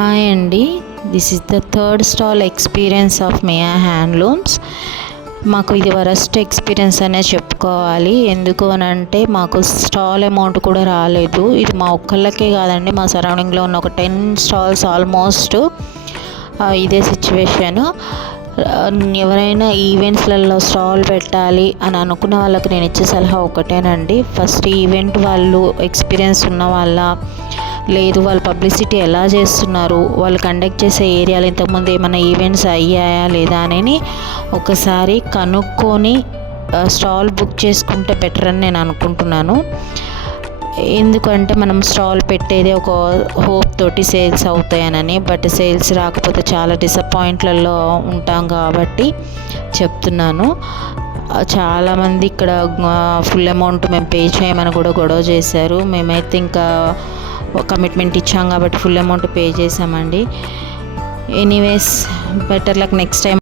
Hi అండి, this is the third stall experience of Miya handlooms. మాకు ఇది వరస్ట్ ఎక్స్పీరియన్స్ అనే చెప్పుకోవాలి. ఎందుకు అని అంటే మాకు స్టాల్ అమౌంట్ కూడా రాలేదు. ఇది మా ఒక్కళ్ళకే కాదండి, మా సరౌండింగ్లో ఉన్న ఒక 10 స్టాల్స్ ఆల్మోస్ట్ ఇదే సిచ్యువేషను. ఎవరైనా ఈవెంట్స్లలో స్టాల్ పెట్టాలి అని అనుకున్న వాళ్ళకి నేను ఇచ్చే సలహా ఒకటేనండి. ఫస్ట్ ఈవెంట్ వాళ్ళు ఎక్స్పీరియన్స్ ఉన్న వాళ్ళ, లేదు వాళ్ళు పబ్లిసిటీ ఎలా చేస్తున్నారు, వాళ్ళు కండక్ట్ చేసే ఏరియాలో ఇంతకుముందు ఏమైనా ఈవెంట్స్ అయ్యాయా లేదా అని ఒకసారి కనుక్కొని స్టాల్ బుక్ చేసుకుంటే బెటర్ అని నేను అనుకుంటున్నాను. ఎందుకంటే మనం స్టాల్ పెట్టేది ఒక హోప్ తోటి సేల్స్ అవుతాయనని, బట్ సేల్స్ రాకపోతే చాలా డిసప్పాయింట్లలో ఉంటాం కాబట్టి చెప్తున్నాను. చాలామంది ఇక్కడ ఫుల్ అమౌంట్ మేము పే చేయమని కూడా గొడవ చేశారు. మేమైతే ఇంకా కమిట్మెంట్ ఇచ్చాం కాబట్టి ఫుల్ అమౌంట్ పే చేసామండి. Anyways, better luck next time.